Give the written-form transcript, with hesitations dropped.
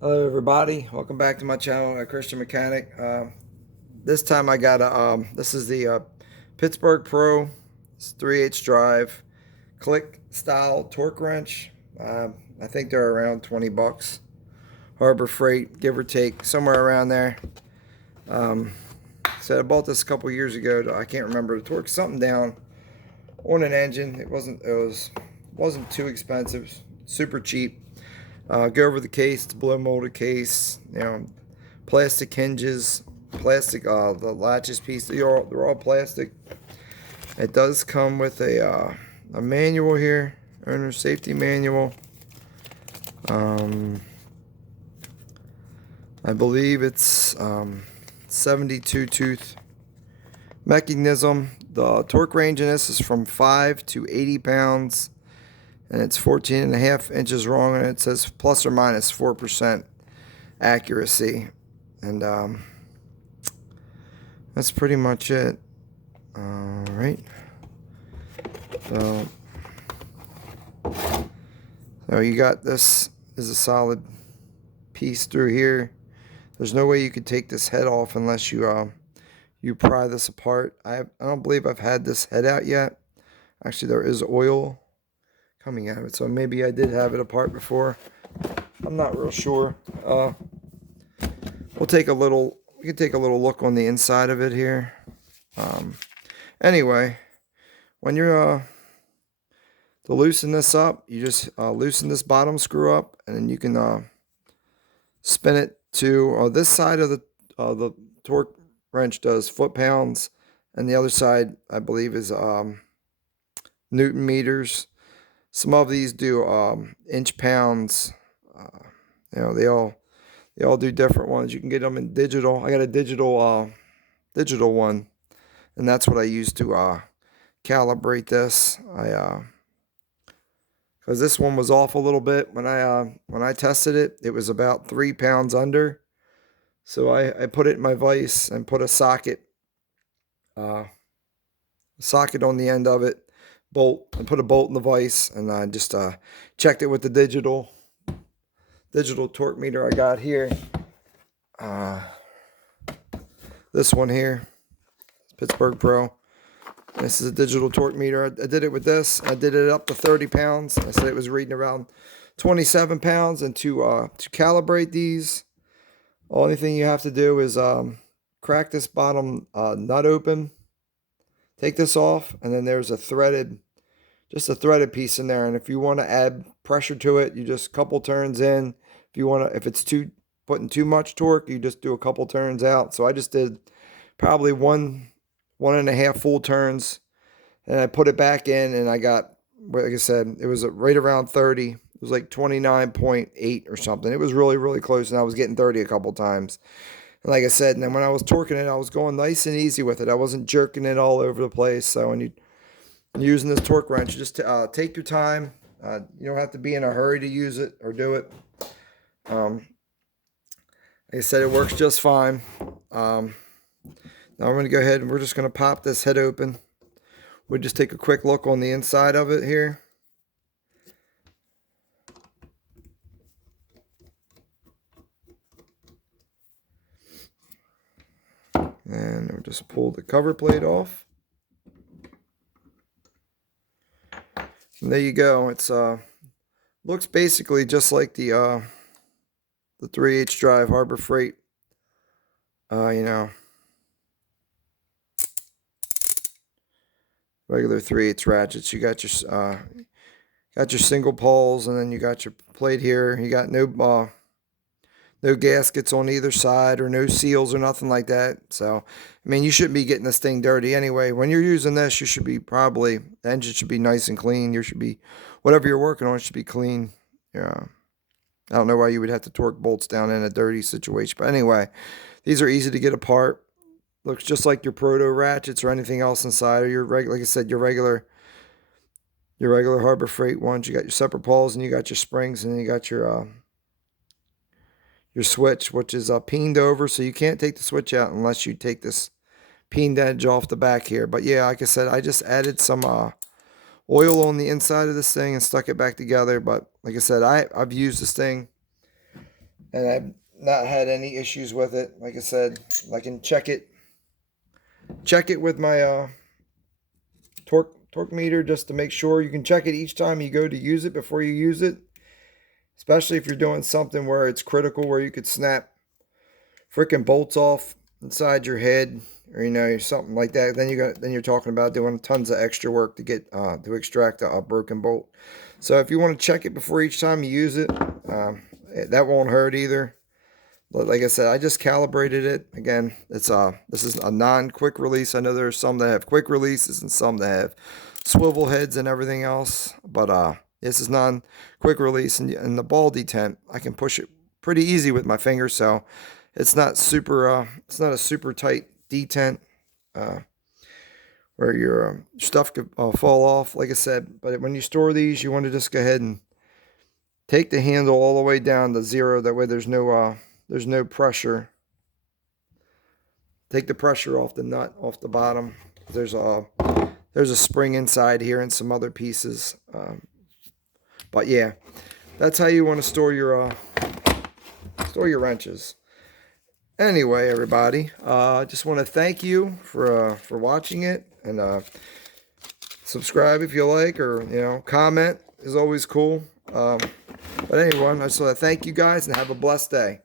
Hello everybody, welcome back to my channel, Christian Mechanic. This time I got a, this is the Pittsburgh Pro, it's 3/8 drive, click style torque wrench. I think they're around 20 bucks. Harbor Freight, give or take, somewhere around there. Um, so I bought this a couple years ago. I can't remember. The torque something down on an engine. Wasn't too expensive, super cheap. Go over the case. It's a blow molded case. Plastic hinges, plastic. The latches piece. They're all plastic. It does come with a manual here, owner safety manual. I believe it's 72 tooth mechanism. The torque range in this is from 5 to 80 pounds. And it's 14.5 inches long, and it says plus or minus 4% accuracy. And that's pretty much it. All right. So you got this is a solid piece through here. There's no way you could take this head off unless you pry this apart. I don't believe I've had this head out yet. Actually, there is oil coming out of it, so maybe I did have it apart before. I'm not real sure. We can take a little look on the inside of it here. Anyway, when you're to loosen this up, you just loosen this bottom screw up, and then you can spin it to this side of the torque wrench does foot-pounds, and the other side I believe is Newton meters. Some of these do inch-pounds. They all do different ones. You can get them in digital. I got a digital one, and that's what I use to calibrate this. Because this one was off a little bit when I tested it. It was about 3 pounds under. So I put it in my vise and put a socket on the end of it. Bolt, and put a bolt in the vise, and I just checked it with the digital torque meter I got here. This one here, Pittsburgh Pro. This is a digital torque meter. I did it with this. I did it up to 30 pounds. I said it was reading around 27 pounds. And to calibrate these, only thing you have to do is crack this bottom nut open. Take this off, and then there's a threaded piece in there. And if you want to add pressure to it, you just couple turns in. If it's putting too much torque, you just do a couple turns out. So I just did probably one and a half full turns, and I put it back in, and I got, like I said, it was right around 30. It was like 29.8 or something. It was really, really close, and I was getting 30 a couple times. And like I said, and then when I was torquing it, I was going nice and easy with it. I wasn't jerking it all over the place. So when you're using this torque wrench, just take your time. You don't have to be in a hurry to use it or do it. Like I said, it works just fine. Now I'm going to go ahead and we're just going to pop this head open. We'll just take a quick look on the inside of it here. And we'll just pull the cover plate off. And there you go. It's looks basically just like the 3/8 drive Harbor Freight. Regular 3/8 ratchets. You got your single poles, and then you got your plate here. You got no gaskets on either side, or no seals or nothing like that. So, I mean, you shouldn't be getting this thing dirty anyway. When you're using this, you should be the engine should be nice and clean. Whatever you're working on should be clean. Yeah. I don't know why you would have to torque bolts down in a dirty situation. But anyway, these are easy to get apart. Looks just like your proto ratchets or anything else inside, or like I said, your regular Harbor Freight ones. You got your separate poles, and you got your springs, and then you got your switch, which is peened over, so you can't take the switch out unless you take this peened edge off the back here. But yeah, like I said, I just added some oil on the inside of this thing and stuck it back together. But like I said, I've used this thing and I've not had any issues with it. Like I said, I can check it with my torque meter just to make sure. You can check it each time you go to use it before you use it, especially if you're doing something where it's critical, where you could snap freaking bolts off inside your head, or something like that. Then you're talking about doing tons of extra work to get to extract a broken bolt. So if you want to check it before each time you use it, that won't hurt either. But like I said, I just calibrated it. Again, this is a non-quick release. I know there's some that have quick releases and some that have swivel heads and everything else, but this is non-quick release, and the ball detent, I can push it pretty easy with my finger, so it's not it's not a super tight detent where your stuff could fall off, like I said. But when you store these, you want to just go ahead and take the handle all the way down to 0. That way there's no pressure. Take the pressure off the nut, off the bottom. There's a spring inside here and some other pieces. But yeah, that's how you want to store your wrenches. Anyway, everybody, I just want to thank you for watching it, and subscribe if you like, or comment is always cool. But anyway, I just want to thank you guys and have a blessed day.